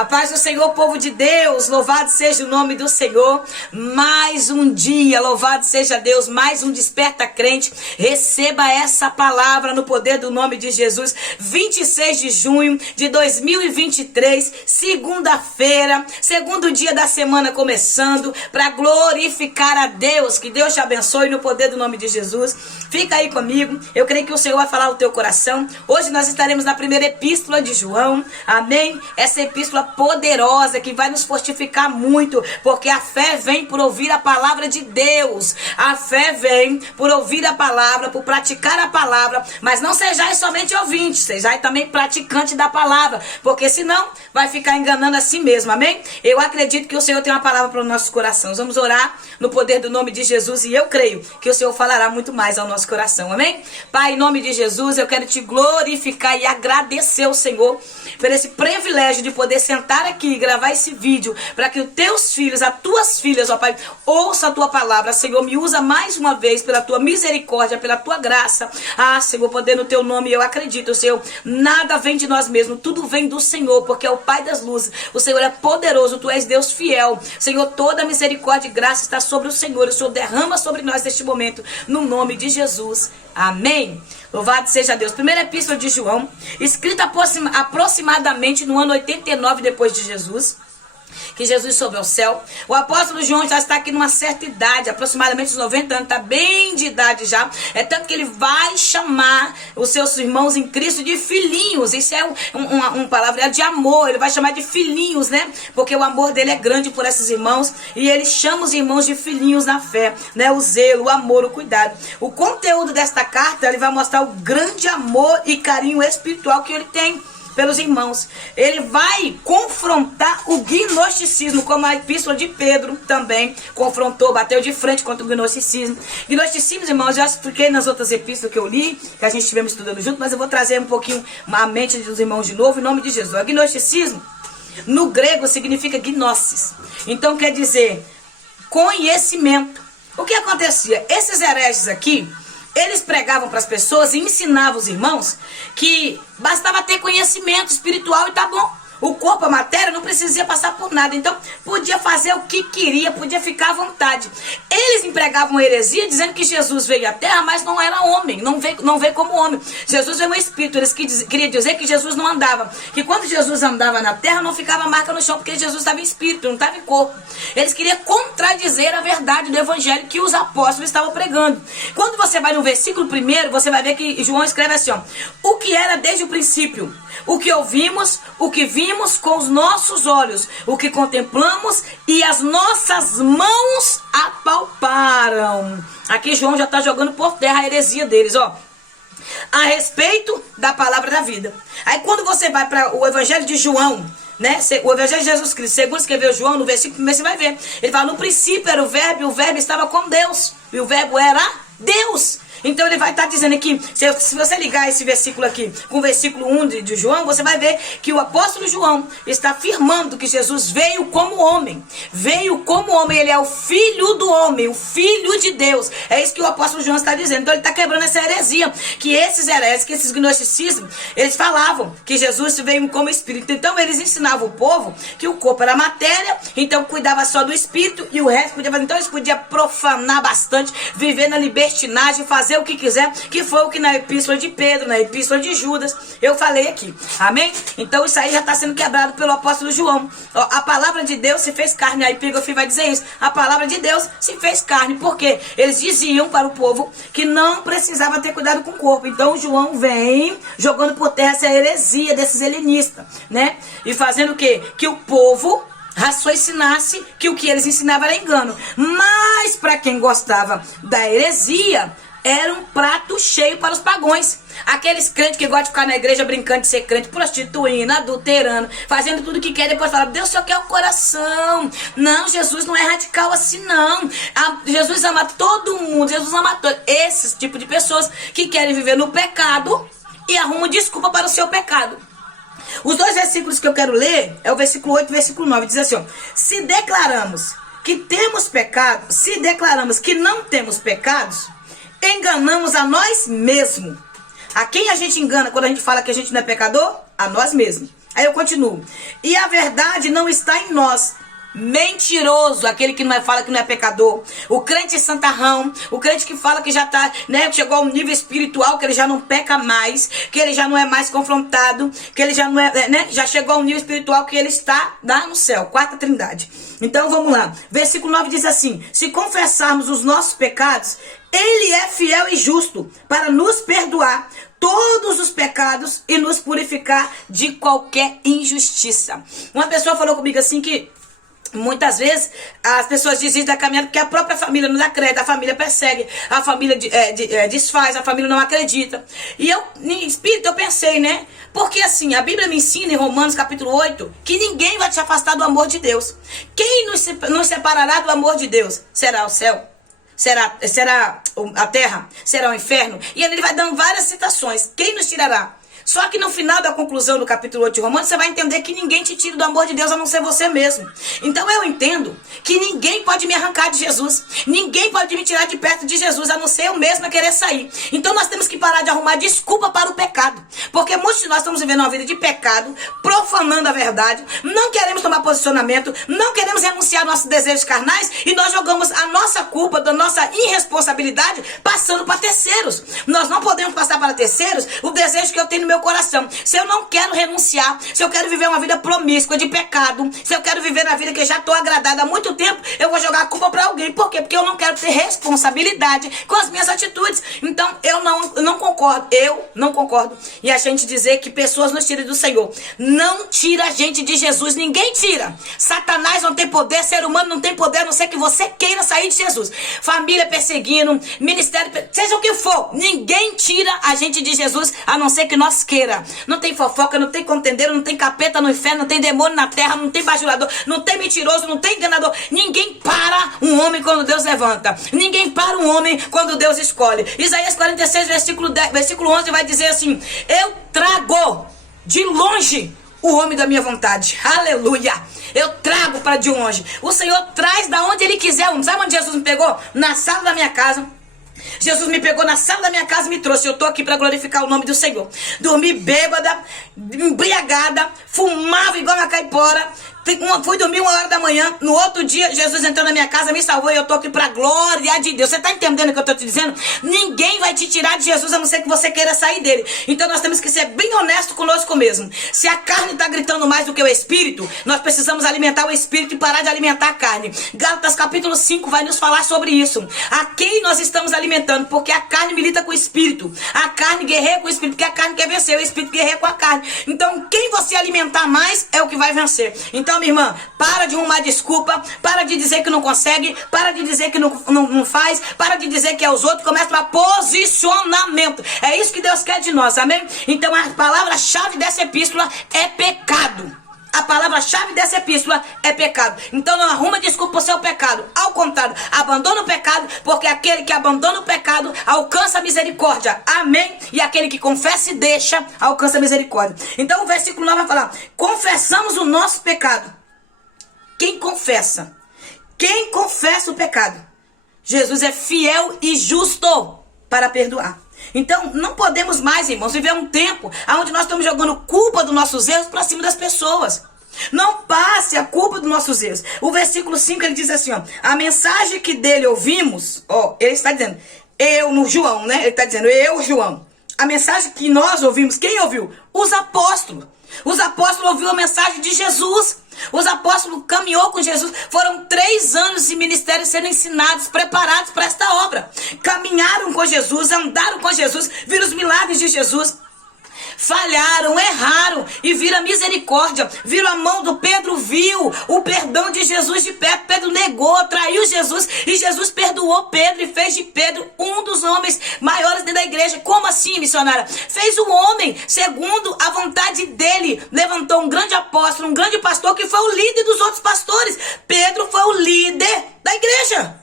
A paz do Senhor, povo de Deus, louvado seja o nome do Senhor. Mais um dia, louvado seja Deus, mais um desperta crente. Receba essa palavra no poder do nome de Jesus. 26 de junho de 2023, segunda-feira, segundo dia da semana começando, para glorificar a Deus. Que Deus te abençoe no poder do nome de Jesus. Fica aí comigo, eu creio que o Senhor vai falar no teu coração. Hoje nós estaremos na primeira epístola de João, amém? Essa epístola poderosa que vai nos fortificar muito, porque a fé vem por ouvir a palavra de Deus. A fé vem por ouvir a palavra, por praticar a palavra, mas não sejais somente ouvintes, sejais também praticante da palavra, porque senão vai ficar enganando a si mesmo, amém? Eu acredito que o Senhor tem uma palavra para os nossos corações. Vamos orar no poder do nome de Jesus e eu creio que o Senhor falará muito mais ao nosso coração, amém? Pai, em nome de Jesus, eu quero te glorificar e agradecer ao Senhor por esse privilégio de poder sentar aqui e gravar esse vídeo, para que os teus filhos, as tuas filhas, ó Pai, ouça a tua palavra. Senhor, me usa mais uma vez pela tua misericórdia, pela tua graça. Ah, Senhor, poder no teu nome, eu acredito, Senhor, nada vem de nós mesmos, tudo vem do Senhor, porque é o Pai das luzes. O Senhor é poderoso, tu és Deus fiel. Senhor, toda misericórdia e graça está sobre o Senhor. O Senhor derrama sobre nós neste momento, no nome de Jesus. Amém. Louvado seja Deus. Primeira epístola de João, escrita aproximadamente no ano 89 depois de Jesus, que Jesus sobe ao céu. O apóstolo João já está aqui numa certa idade, aproximadamente uns 90 anos, está bem de idade já. É tanto que ele vai chamar os seus irmãos em Cristo de filhinhos. Isso é um palavreado de amor. Ele vai chamar de filhinhos, né? Porque o amor dele é grande por esses irmãos. E ele chama os irmãos de filhinhos na fé, né? O zelo, o amor, o cuidado. O conteúdo desta carta, ele vai mostrar o grande amor e carinho espiritual que ele tem pelos irmãos. Ele vai confrontar o gnosticismo, como a epístola de Pedro também confrontou, bateu de frente contra o gnosticismo. Gnosticismo, irmãos, eu já expliquei nas outras epístolas que eu li, que a gente estivemos estudando junto, mas eu vou trazer um pouquinho a mente dos irmãos de novo, em nome de Jesus. O gnosticismo, no grego, significa gnosis. Então quer dizer conhecimento. O que acontecia? Esses hereges aqui, eles pregavam para as pessoas e ensinavam os irmãos que bastava ter conhecimento espiritual e tá bom. O corpo, a matéria, não precisava passar por nada. Então, podia fazer o que queria, podia ficar à vontade. Eles empregavam heresia dizendo que Jesus veio à terra, mas não era homem, não veio como homem. Jesus veio um espírito. Eles queriam dizer que Jesus não andava. Que quando Jesus andava na terra, não ficava marca no chão, porque Jesus estava em espírito, não estava em corpo. Eles queriam contradizer a verdade do evangelho que os apóstolos estavam pregando. Quando você vai no versículo 1, você vai ver que João escreve assim, ó: o que era desde o princípio, o que ouvimos, o que vimos com os nossos olhos, o que contemplamos e as nossas mãos apalparam. Aqui João já está jogando por terra a heresia deles, ó, a respeito da palavra da vida. Aí quando você vai para o evangelho de João, né, o evangelho de Jesus Cristo, segundo escreveu João, no versículo 1, você vai ver, ele fala: no princípio era o verbo, e o verbo estava com Deus, e o verbo era Deus. Então ele vai estar dizendo aqui, se você ligar esse versículo aqui com o versículo 1 de João, você vai ver que o apóstolo João está afirmando que Jesus veio como homem. Veio como homem, ele é o filho do homem, o filho de Deus. É isso que o apóstolo João está dizendo. Então ele está quebrando essa heresia, que esses hereses, que esses gnosticismos, eles falavam que Jesus veio como espírito. Então eles ensinavam o povo que o corpo era matéria, então cuidava só do espírito e o resto podia fazer. Então eles podiam profanar bastante, viver na libertinagem, fazer o que quiser, que foi o que na epístola de Pedro, na epístola de Judas, eu falei aqui, amém? Então isso aí já está sendo quebrado pelo apóstolo João. Ó, a palavra de Deus se fez carne, aí Pigofim vai dizer isso, a palavra de Deus se fez carne, porque eles diziam para o povo que não precisava ter cuidado com o corpo. Então João vem jogando por terra essa heresia desses helenistas, né? E fazendo o quê? Que o povo raciocinasse que o que eles ensinavam era engano. Mas para quem gostava da heresia, era um prato cheio para os pagões. Aqueles crentes que gostam de ficar na igreja brincando de ser crente, prostituindo, adulterando, fazendo tudo que quer, depois fala: Deus só quer o coração. Não, Jesus não é radical assim não. Jesus ama todo mundo, Jesus ama todos. Esse tipo de pessoas que querem viver no pecado e arrumam desculpa para o seu pecado. Os dois versículos que eu quero ler é o versículo 8 e o versículo 9. Diz assim, ó: se declaramos que temos pecado, se declaramos que não temos pecados, enganamos a nós mesmos. A quem a gente engana quando a gente fala que a gente não é pecador? A nós mesmos. Aí eu continuo. E a verdade não está em nós. Mentiroso, aquele que não fala que não é pecador. O crente santarrão, o crente que fala que já tá, né, chegou a um nível espiritual, que ele já não peca mais, que ele já não é mais confrontado, que ele já não é, né, já chegou a um nível espiritual que ele está lá no céu, quarta trindade. Então vamos lá, versículo 9 diz assim: se confessarmos os nossos pecados, ele é fiel e justo para nos perdoar todos os pecados e nos purificar de qualquer injustiça. Uma pessoa falou comigo assim que muitas vezes as pessoas desistem da caminhada porque a própria família não dá crédito, a família persegue, a família desfaz, a família não acredita. E eu, em espírito, eu pensei, né? Porque assim, a Bíblia me ensina em Romanos capítulo 8 que ninguém vai te afastar do amor de Deus. Quem nos separará do amor de Deus? Será o céu? Será a terra? Será o inferno? E ele vai dando várias citações. Quem nos tirará? Só que no final da conclusão do capítulo 8 de Romanos, você vai entender que ninguém te tira do amor de Deus a não ser você mesmo. Então eu entendo que ninguém pode me arrancar de Jesus. Ninguém pode me tirar de perto de Jesus, a não ser eu mesmo a querer sair. Então nós temos que parar de arrumar desculpa para o pecado. Porque muitos de nós estamos vivendo uma vida de pecado, profanando a verdade, não queremos tomar posicionamento, não queremos renunciar aos nossos desejos carnais e nós jogamos a nossa culpa, da nossa irresponsabilidade, passando para terceiros. Nós não podemos passar para terceiros o desejo que eu tenho no meu coração. Se eu não quero renunciar, se eu quero viver uma vida promíscua de pecado, se eu quero viver na vida que eu já estou agradada há muito tempo, eu vou jogar a culpa para alguém. Por quê? Porque eu não quero ter responsabilidade com as minhas atitudes. Então eu não concordo. Eu não concordo. E a gente dizer que pessoas nos tiram do Senhor. Não tira a gente de Jesus. Ninguém tira. Satanás não tem poder, ser humano não tem poder, a não ser que você queira sair de Jesus. Família perseguindo, ministério, seja o que for, ninguém tira a gente de Jesus, a não ser que nós queira. Não tem fofoca, não tem contendeiro, não tem capeta no inferno, não tem demônio na terra, não tem bajulador, não tem mentiroso, não tem enganador. Ninguém para um homem quando Deus levanta. Ninguém para um homem quando Deus escolhe. Isaías 46, versículo 11 vai dizer assim: eu trago de longe o homem da minha vontade. Aleluia! Eu trago para de longe. O Senhor traz da onde Ele quiser. Sabe onde Jesus me pegou? Na sala da minha casa. Jesus me pegou na sala da minha casa e me trouxe. Eu tô aqui para glorificar o nome do Senhor. Dormi bêbada, embriagada, fumava igual uma caipora. Fui dormir 1h da manhã. No outro dia, Jesus entrou na minha casa, me salvou e eu tô aqui pra glória de Deus. Você tá entendendo o que eu tô te dizendo? Ninguém vai te tirar de Jesus a não ser que você queira sair dele. Então nós temos que ser bem honestos conosco mesmo. Se a carne tá gritando mais do que o espírito, nós precisamos alimentar o espírito e parar de alimentar a carne. Gálatas capítulo 5 vai nos falar sobre isso. A quem nós estamos alimentando? Porque a carne milita com o espírito. A carne guerreia com o espírito, porque a carne quer vencer. O espírito guerreia com a carne. Então quem você alimentar mais é o que vai vencer. Então, minha irmã, para de arrumar desculpa, para de dizer que não consegue, para de dizer que não faz, para de dizer que é os outros, começa a posicionamento. É isso que Deus quer de nós, amém? Então a palavra-chave dessa epístola é pecado. A palavra-chave dessa epístola é pecado. Então não arruma desculpa para o seu pecado. Ao contrário, abandona o pecado, porque aquele que abandona o pecado alcança a misericórdia. Amém? E aquele que confessa e deixa, alcança a misericórdia. Então o versículo 9 vai falar: confessamos o nosso pecado. Quem confessa? Quem confessa o pecado? Jesus é fiel e justo para perdoar. Então, não podemos mais, irmãos, viver um tempo onde nós estamos jogando culpa dos nossos erros para cima das pessoas. Não passe a culpa dos nossos erros. O versículo 5, ele diz assim, ó: a mensagem que dele ouvimos, ó, ele está dizendo, eu, no João, né? Ele está dizendo, eu, João. A mensagem que nós ouvimos, quem ouviu? Os apóstolos. Os apóstolos ouviram a mensagem de Jesus. Os apóstolos caminhou com Jesus. Foram 3 anos de ministério sendo ensinados, preparados para esta obra. Caminharam com Jesus, andaram com Jesus, viram os milagres de Jesus. Falharam, erraram e viram a misericórdia, viram a mão do Pedro, viu o perdão de Jesus de perto. Pedro negou, traiu Jesus e Jesus perdoou Pedro e fez de Pedro um dos homens maiores dentro da igreja. Como assim, missionária? Fez um homem segundo a vontade dele, levantou um grande apóstolo, um grande pastor que foi o líder dos outros pastores. Pedro foi o líder da igreja.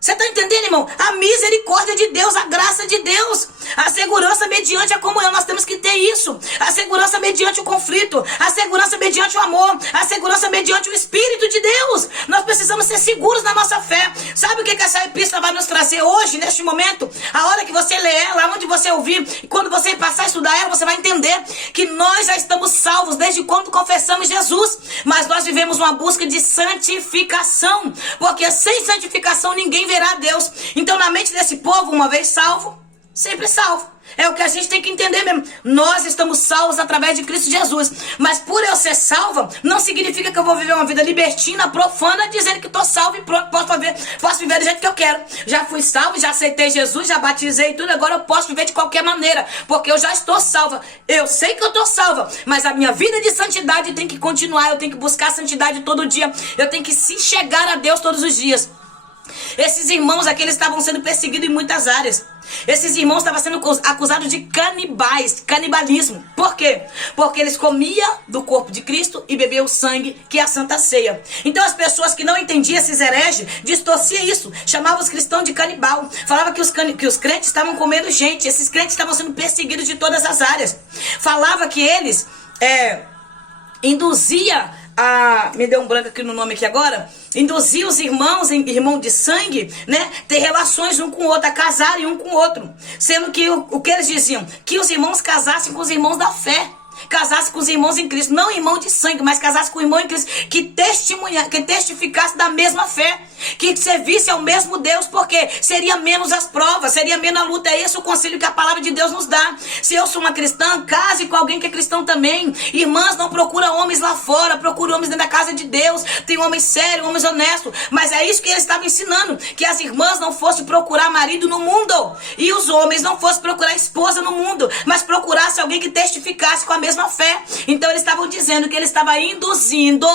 Você está entendendo, irmão? A misericórdia de Deus, a graça de Deus, a segurança mediante a comunhão, nós temos que ter isso. A segurança mediante o conflito, a segurança mediante o amor, a segurança mediante o Espírito de Deus. Nós precisamos ser seguros na nossa fé. Sabe o que essa epístola vai nos trazer hoje, neste momento? A hora que você lê ela, onde você ouvir, e quando você passar a estudar ela, você vai entender que nós já estamos salvos desde quando confessamos Jesus. Mas nós vivemos uma busca de santificação, porque sem santificação ninguém verá a Deus. Então, na mente desse povo, uma vez salvo, sempre salvo. É o que a gente tem que entender mesmo. Nós estamos salvos através de Cristo Jesus. Mas por eu ser salva, não significa que eu vou viver uma vida libertina, profana, dizendo que estou salvo e pronto, posso viver do jeito que eu quero. Já fui salvo, já aceitei Jesus, já batizei tudo, agora eu posso viver de qualquer maneira, porque eu já estou salva. Eu sei que eu estou salva, mas a minha vida de santidade tem que continuar. Eu tenho que buscar santidade todo dia. Eu tenho que se chegar a Deus todos os dias. Esses irmãos aqui, eles estavam sendo perseguidos em muitas áreas. Esses irmãos estavam sendo acusados de canibalismo. Por quê? Porque eles comiam do corpo de Cristo e bebiam o sangue, que é a Santa Ceia. Então as pessoas que não entendiam, esses hereges, distorciam isso. Chamavam os cristãos de canibal. Falava que os crentes estavam comendo gente. Esses crentes estavam sendo perseguidos de todas as áreas. Falava que eles induzia me deu um branco aqui no nome aqui agora, induzir os irmãos de sangue, né, ter relações um com o outro, a casarem um com o outro, sendo que o que eles diziam? Que os irmãos casassem com os irmãos da fé, casasse com os irmãos em Cristo, não irmão de sangue, mas casasse com o irmão em Cristo, que testificasse da mesma fé, que servisse ao mesmo Deus, porque seria menos as provas, seria menos a luta. É esse o conselho que a palavra de Deus nos dá. Se eu sou uma cristã, case com alguém que é cristão também. Irmãs, não procura homens lá fora, procura homens dentro da casa de Deus. Tem homens sérios, homens honestos, mas é isso que ele estava ensinando, que as irmãs não fossem procurar marido no mundo, e os homens não fossem procurar esposa no mundo, mas procurasse alguém que testificasse com a mesma fé. Então eles estavam dizendo que ele estava induzindo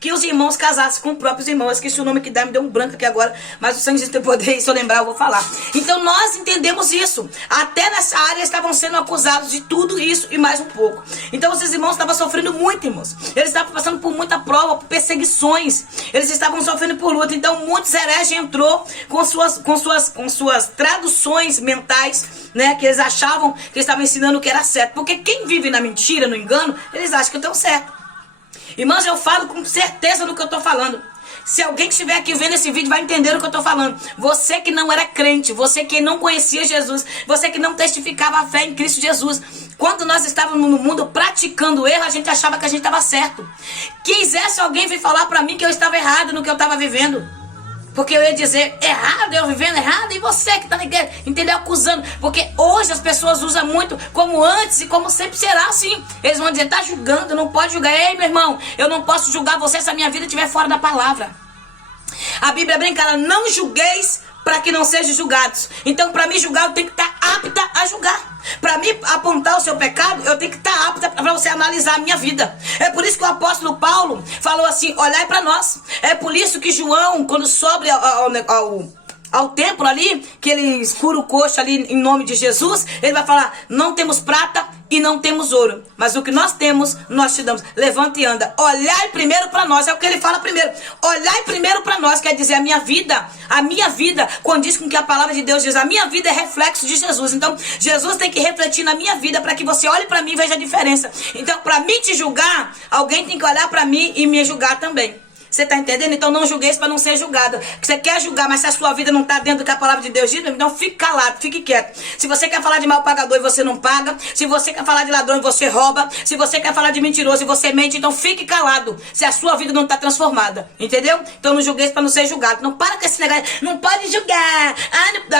que os irmãos casassem com os próprios irmãos. Esqueci o nome que dá, me deu um branco aqui agora, mas o Sangue de Deus tem poder, se eu lembrar eu vou falar. Então nós entendemos isso. Até nessa área estavam sendo acusados de tudo isso e mais um pouco. Então esses irmãos estavam sofrendo muito, irmãos. Eles estavam passando por muita prova, por perseguições. Eles estavam sofrendo por luta. Então muitos hereges entrou com suas traduções mentais, né, que eles achavam que eles estavam ensinando o que era certo. Porque quem vive na mentira, no engano, eles acham que estão certo. Irmãos, eu falo com certeza do que eu estou falando. Se alguém que estiver aqui vendo esse vídeo vai entender o que eu estou falando. Você que não era crente, você que não conhecia Jesus, você que não testificava a fé em Cristo Jesus. Quando nós estávamos no mundo praticando erro, a gente achava que a gente estava certo. Quisesse alguém vir falar para mim que eu estava errado no que eu estava vivendo. Porque eu ia dizer, errado, eu vivendo errado, e você que está na igreja, entendeu? Acusando. Porque hoje as pessoas usam muito como antes e como sempre será assim. Eles vão dizer, tá julgando, não pode julgar. Ei, meu irmão, eu não posso julgar você se a minha vida estiver fora da palavra. A Bíblia brinca, ela não julgueis para que não sejam julgados. Então, para mim julgar, eu tenho que estar apta a julgar. Para mim apontar o seu pecado, eu tenho que estar apta para você analisar a minha vida. É por isso que o apóstolo Paulo falou assim, olhai para nós. É por isso que João, quando sobe ao templo ali, que ele escura o coxo ali em nome de Jesus, ele vai falar, não temos prata e não temos ouro, mas o que nós temos, nós te damos. Levanta e anda. Olhai primeiro para nós, é o que ele fala primeiro. Olhai primeiro para nós, quer dizer, a minha vida condiz com o que a palavra de Deus diz. A minha vida é reflexo de Jesus. Então, Jesus tem que refletir na minha vida para que você olhe para mim e veja a diferença. Então, para mim te julgar, alguém tem que olhar para mim e me julgar também. Você está entendendo? Então não julgueis para não ser julgado. Você quer julgar, mas se a sua vida não está dentro do que a palavra de Deus diz, então fique calado, fique quieto. Se você quer falar de mal pagador e você não paga, se você quer falar de ladrão e você rouba, se você quer falar de mentiroso e você mente, então fique calado, se a sua vida não está transformada. Entendeu? Então não julgueis para não ser julgado. Não para com esse negócio, não pode julgar.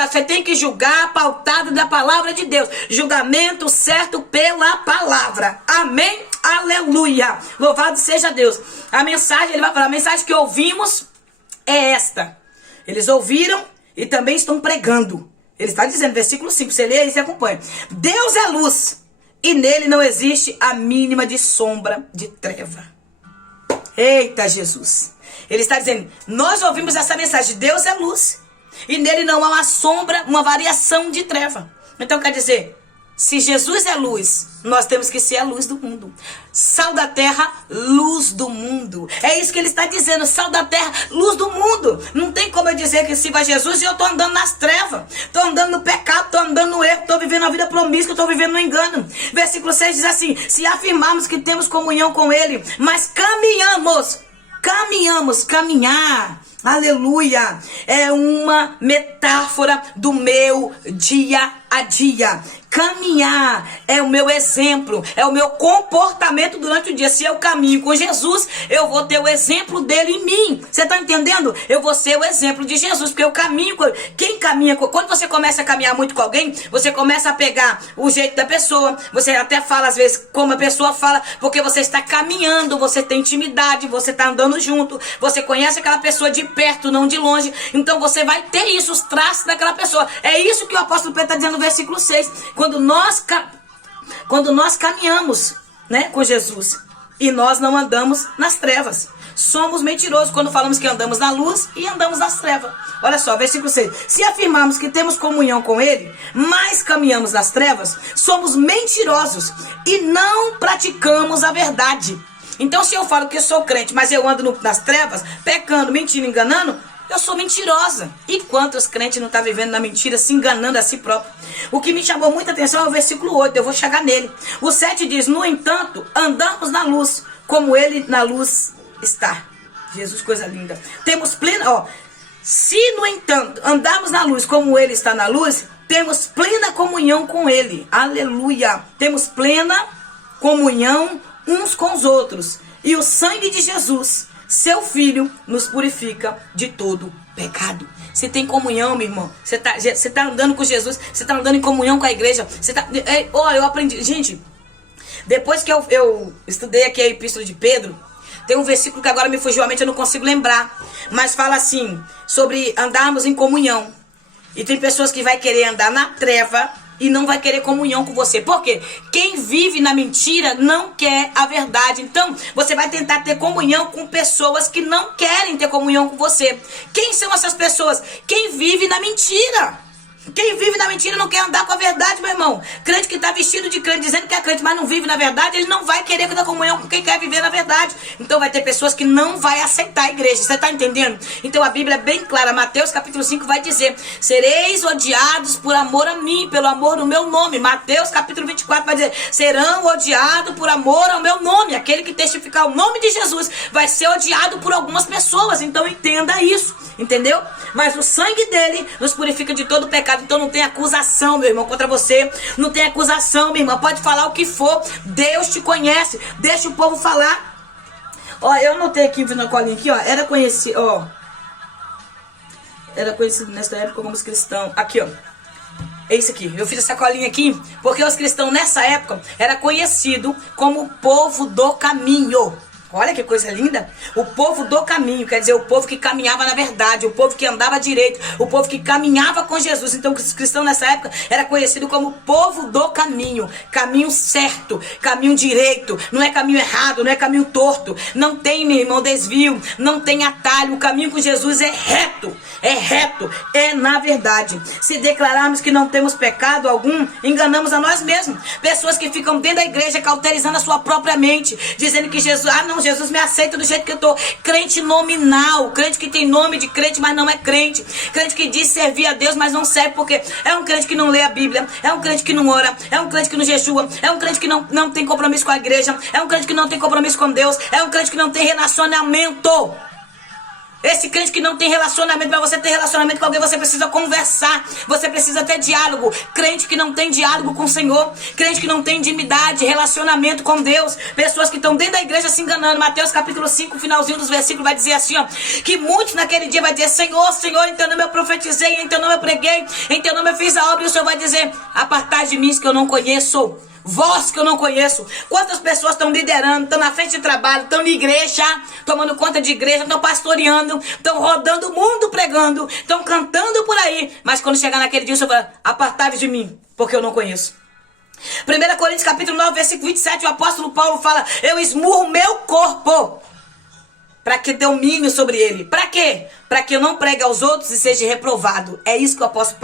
Você tem que julgar pautado da palavra de Deus. Julgamento certo pela palavra. Amém? Aleluia. Louvado seja Deus. A mensagem, ele vai falar, a mensagem que ouvimos é esta. Eles ouviram e também estão pregando. Ele está dizendo, versículo 5, você lê e você acompanha. Deus é luz e nele não existe a mínima de sombra de treva. Eita Jesus. Ele está dizendo, nós ouvimos essa mensagem, Deus é luz e nele não há uma sombra, uma variação de treva. Então quer dizer, se Jesus é luz, nós temos que ser a luz do mundo. Sal da terra, luz do mundo. É isso que ele está dizendo, sal da terra, luz do mundo. Não tem como eu dizer que siga Jesus e eu estou andando nas trevas. Estou andando no pecado, estou andando no erro, estou vivendo a vida promíscua, estou vivendo no engano. Versículo 6 diz assim, se afirmarmos que temos comunhão com ele, mas caminhamos caminhamos. Caminhar, aleluia, é uma metáfora do meu dia a dia. Caminhar é o meu exemplo, é o meu comportamento durante o dia. Se eu caminho com Jesus, eu vou ter o exemplo dele em mim. Você está entendendo? Eu vou ser o exemplo de Jesus, porque eu caminho com ele. Quem caminha com... Quando você começa a caminhar muito com alguém, você começa a pegar o jeito da pessoa. Você até fala às vezes como a pessoa fala, porque você está caminhando, você tem intimidade, você está andando junto, você conhece aquela pessoa de perto, não de longe. Então você vai ter isso, os traços daquela pessoa. É isso que o apóstolo Pedro está dizendo no versículo 6. Quando nós caminhamos, né, com Jesus e nós não andamos nas trevas, somos mentirosos quando falamos que andamos na luz e andamos nas trevas. Olha só, versículo 6. Se afirmarmos que temos comunhão com ele, mas caminhamos nas trevas, somos mentirosos e não praticamos a verdade. Então, se eu falo que eu sou crente, mas eu ando nas trevas, pecando, mentindo, enganando, eu sou mentirosa. E quantos crentes não estão vivendo na mentira, se enganando a si próprio? O que me chamou muita atenção é o versículo 8, eu vou chegar nele. O 7 diz, no entanto, andamos na luz, como ele na luz está. Jesus, coisa linda. Temos plena, se no entanto, andamos na luz, como ele está na luz, temos plena comunhão com ele. Aleluia. Temos plena comunhão uns com os outros. E o sangue de Jesus, seu filho, nos purifica de todo pecado. Você tem comunhão, meu irmão. Você tá andando com Jesus. Você tá andando em comunhão com a igreja. Eu aprendi. Gente, depois que eu estudei aqui a epístola de Pedro, tem um versículo que agora me fugiu a mente, eu não consigo lembrar. Mas fala assim, sobre andarmos em comunhão. E tem pessoas que vai querer andar na treva e não vai querer comunhão com você. Por quê? Quem vive na mentira não quer a verdade. Então, você vai tentar ter comunhão com pessoas que não querem ter comunhão com você. Quem são essas pessoas? Quem vive na mentira. Quem vive na mentira não quer andar com a verdade, meu irmão. Crente que está vestido de crente, dizendo que é crente, mas não vive na verdade, ele não vai querer ter comunhão com quem quer viver na verdade. Então vai ter pessoas que não vai aceitar a igreja. Você está entendendo? Então a Bíblia é bem clara. Mateus capítulo 5 vai dizer, sereis odiados por amor a mim, pelo amor do meu nome. Mateus capítulo 24 vai dizer, serão odiados por amor ao meu nome. Aquele que testificar o nome de Jesus vai ser odiado por algumas pessoas. Então entenda isso, entendeu? Mas o sangue dele nos purifica de todo pecado. Então não tem acusação, meu irmão, contra você. Não tem acusação, minha irmã. Pode falar o que for. Deus te conhece. Deixa o povo falar. Ó, eu anotei aqui na colinha aqui, ó. Era conhecido nessa época como os cristãos. Aqui, ó. É isso aqui. Eu fiz essa colinha aqui porque os cristãos nessa época era conhecido como o povo do caminho. Olha que coisa linda. O povo do caminho, quer dizer, o povo que caminhava na verdade, o povo que andava direito, o povo que caminhava com Jesus. Então, os cristãos nessa época era conhecido como povo do caminho. Caminho certo, caminho direito, não é caminho errado, não é caminho torto. Não tem, meu irmão, desvio, não tem atalho. O caminho com Jesus é reto, é na verdade. Se declararmos que não temos pecado algum, enganamos a nós mesmos. Pessoas que ficam dentro da igreja cauterizando a sua própria mente, dizendo que Jesus me aceita do jeito que eu tô. Crente nominal, crente que tem nome de crente, mas não é crente. Crente que diz servir a Deus, mas não serve porque é um crente que não lê a Bíblia, é um crente que não ora, é um crente que não jejua, é um crente que não tem compromisso com a igreja, é um crente que não tem compromisso com Deus, é um crente que não tem relacionamento. Esse crente que não tem relacionamento, para você ter relacionamento com alguém, você precisa conversar, você precisa ter diálogo. Crente que não tem diálogo com o Senhor, crente que não tem intimidade, relacionamento com Deus, pessoas que estão dentro da igreja se enganando. Mateus capítulo 5, finalzinho dos versículos, vai dizer assim, ó, que muitos naquele dia vai dizer, Senhor, Senhor, em teu nome eu profetizei, em teu nome eu preguei, em teu nome eu fiz a obra, e o Senhor vai dizer, apartai de mim que eu não conheço. Vós que eu não conheço. Quantas pessoas estão liderando, estão na frente de trabalho, estão na igreja, tomando conta de igreja, estão pastoreando, estão rodando o mundo pregando, estão cantando por aí. Mas quando chegar naquele dia, o Senhor vai, apartai de mim, porque eu não conheço. 1 Coríntios capítulo 9, versículo 27, o apóstolo Paulo fala, eu esmurro meu corpo para que domine sobre ele. Para quê? Para que eu não pregue aos outros e seja reprovado. É isso que o apóstolo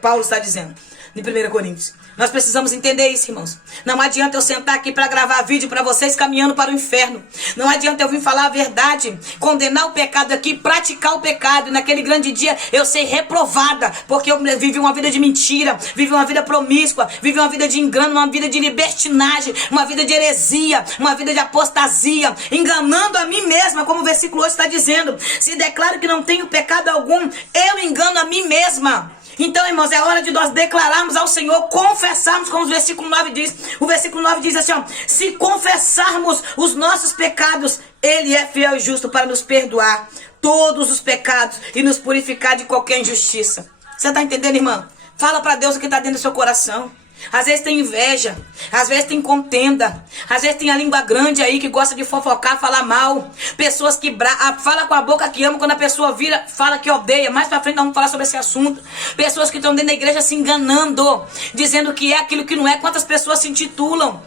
Paulo está dizendo em 1 Coríntios. Nós precisamos entender isso, irmãos. Não adianta eu sentar aqui para gravar vídeo para vocês caminhando para o inferno. Não adianta eu vir falar a verdade, condenar o pecado aqui, praticar o pecado. E naquele grande dia eu ser reprovada, porque eu vivi uma vida de mentira, vivi uma vida promíscua, vivi uma vida de engano, uma vida de libertinagem, uma vida de heresia, uma vida de apostasia, enganando a mim mesma, como o versículo 8 está dizendo. Se declaro que não tenho pecado algum, eu engano a mim mesma. Então, irmãos, é hora de nós declararmos ao Senhor, confessarmos, como o versículo 9 diz. O versículo 9 diz assim, ó: se confessarmos os nossos pecados, Ele é fiel e justo para nos perdoar todos os pecados e nos purificar de qualquer injustiça. Você está entendendo, irmão? Fala para Deus o que está dentro do seu coração. Às vezes tem inveja, às vezes tem contenda, às vezes tem a língua grande aí que gosta de fofocar, falar mal. Pessoas que fala com a boca que ama, quando a pessoa vira, fala que odeia. Mais pra frente nós vamos falar sobre esse assunto. Pessoas que estão dentro da igreja se enganando, dizendo que é aquilo que não é. Quantas pessoas se intitulam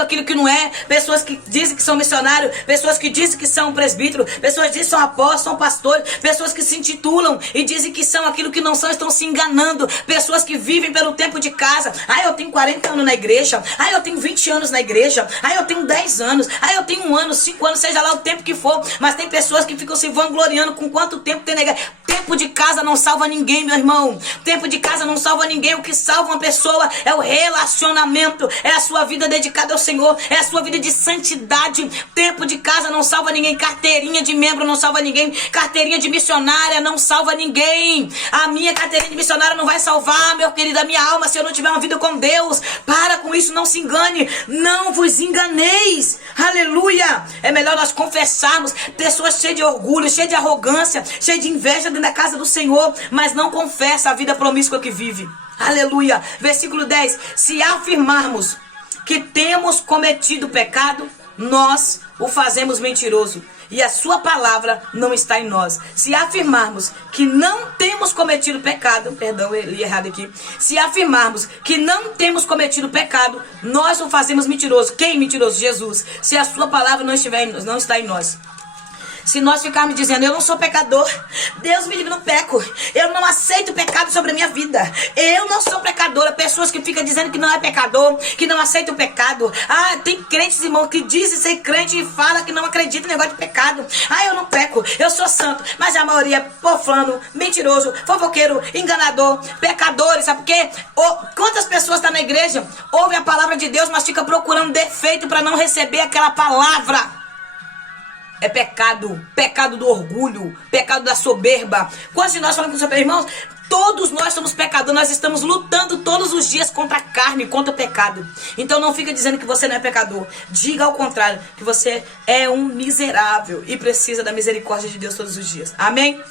aquilo que não é. Pessoas que dizem que são missionários, pessoas que dizem que são presbíteros, pessoas que dizem que são apóstolos, são pastores, pessoas que se intitulam e dizem que são aquilo que não são, estão se enganando. Pessoas que vivem pelo tempo de casa. Eu tenho 40 anos na igreja, eu tenho 20 anos na igreja, eu tenho 10 anos, eu tenho 1 ano, 5 anos, seja lá o tempo que for. Mas tem pessoas que ficam se vangloriando com quanto tempo tem na igreja. Tempo de casa não salva ninguém, meu irmão. Tempo de casa não salva ninguém. O que salva uma pessoa é o relacionamento, é a sua vida dedicada ao Senhor, é a sua vida de santidade. Tempo de casa não salva ninguém. Carteirinha de membro não salva ninguém. Carteirinha de missionária não salva ninguém. A minha carteirinha de missionária não vai salvar, meu querido, a minha alma, se eu não tiver uma vida com Deus. Para com isso, não se engane. Não vos enganeis. Aleluia. É melhor nós confessarmos. Pessoas cheias de orgulho, cheias de arrogância, cheias de inveja dentro da casa do Senhor, mas não confessa a vida promíscua que vive. Aleluia. Versículo 10. Se afirmarmos que temos cometido pecado, nós o fazemos mentiroso, e a sua palavra não está em nós. Se afirmarmos que não temos cometido pecado, perdão, eu li errado aqui. Se afirmarmos que não temos cometido pecado, nós o fazemos mentiroso. Quem mentiroso? Jesus. Se a sua palavra não está em nós. Se nós ficarmos dizendo, eu não sou pecador, Deus me livre, não peco, eu não aceito pecado sobre a minha vida, eu não sou pecadora. Pessoas que ficam dizendo que não é pecador, que não aceitam o pecado. Tem crentes, irmão, que dizem ser crente e fala que não acredita no negócio de pecado. Eu não peco, eu sou santo, mas a maioria é profano, mentiroso, fofoqueiro, enganador, pecadores. Sabe por quê? Quantas pessoas estão na igreja, ouvem a palavra de Deus, mas ficam procurando defeito para não receber aquela palavra? É pecado, pecado do orgulho, pecado da soberba. Quantos de nós falamos sobre, irmãos? Todos nós somos pecadores, nós estamos lutando todos os dias contra a carne, contra o pecado. Então não fica dizendo que você não é pecador. Diga ao contrário, que você é um miserável e precisa da misericórdia de Deus todos os dias. Amém?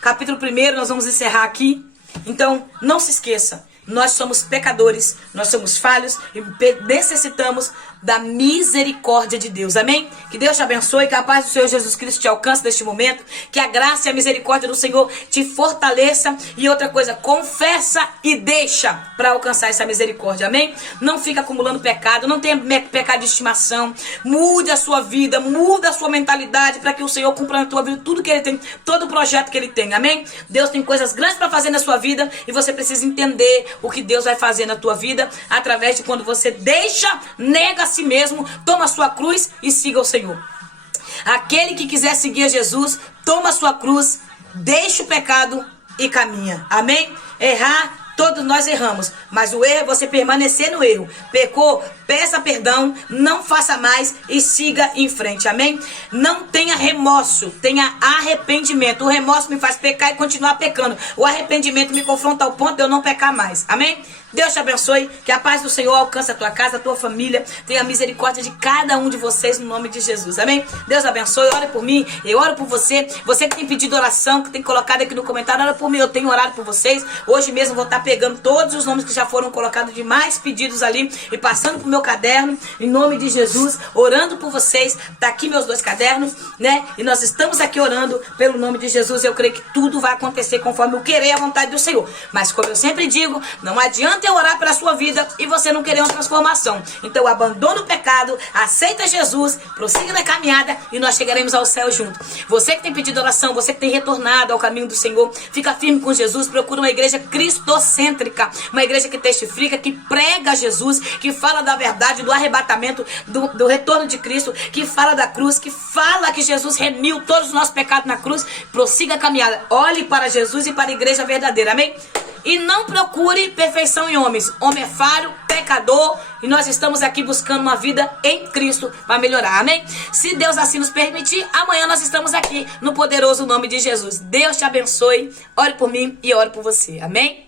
Capítulo 1, nós vamos encerrar aqui. Então, não se esqueça. Nós somos pecadores, nós somos falhos e necessitamos da misericórdia de Deus. Amém? Que Deus te abençoe, que a paz do Senhor Jesus Cristo te alcance neste momento, que a graça e a misericórdia do Senhor te fortaleça. E outra coisa, confessa e deixa para alcançar essa misericórdia. Amém? Não fica acumulando pecado, não tenha pecado de estimação. Mude a sua vida, muda a sua mentalidade para que o Senhor cumpra na tua vida tudo que Ele tem, todo o projeto que Ele tem. Amém? Deus tem coisas grandes para fazer na sua vida e você precisa entender o que Deus vai fazer na tua vida através de quando você nega a si mesmo, toma a sua cruz e siga o Senhor. Aquele que quiser seguir a Jesus, toma a sua cruz, deixa o pecado e caminha. Amém? Errar, todos nós erramos, mas o erro é você permanecer no erro. Pecou, peça perdão, não faça mais e siga em frente. Amém? Não tenha remorso, tenha arrependimento. O remorso me faz pecar e continuar pecando. O arrependimento me confronta ao ponto de eu não pecar mais. Amém? Deus te abençoe, que a paz do Senhor alcance a tua casa, a tua família. Tenha misericórdia de cada um de vocês no nome de Jesus. Amém? Deus abençoe, ore por mim, eu oro por você. Você que tem pedido oração, que tem colocado aqui no comentário, ora por mim, eu tenho orado por vocês. Hoje mesmo vou estar pegando todos os nomes que já foram colocados de mais pedidos ali e passando pro meu caderno, em nome de Jesus, orando por vocês. Tá aqui meus 2 cadernos, né? E nós estamos aqui orando pelo nome de Jesus. Eu creio que tudo vai acontecer conforme eu querer a vontade do Senhor. Mas como eu sempre digo, não adianta adianta eu orar pela sua vida e você não querer uma transformação. Então abandona o pecado, aceita Jesus, prossiga na caminhada e nós chegaremos ao céu junto. Você que tem pedido oração, você que tem retornado ao caminho do Senhor, fica firme com Jesus, procura uma igreja cristocêntrica, uma igreja que testifica, que prega Jesus, que fala da verdade, do arrebatamento, do retorno de Cristo, que fala da cruz, que fala que Jesus remiu todos os nossos pecados na cruz. Prossiga a caminhada, olhe para Jesus e para a igreja verdadeira, amém? E não procure perfeição em homens. Homem é falho, pecador, e nós estamos aqui buscando uma vida em Cristo para melhorar, amém? Se Deus assim nos permitir, amanhã nós estamos aqui no poderoso nome de Jesus. Deus te abençoe, ore por mim e ore por você, amém?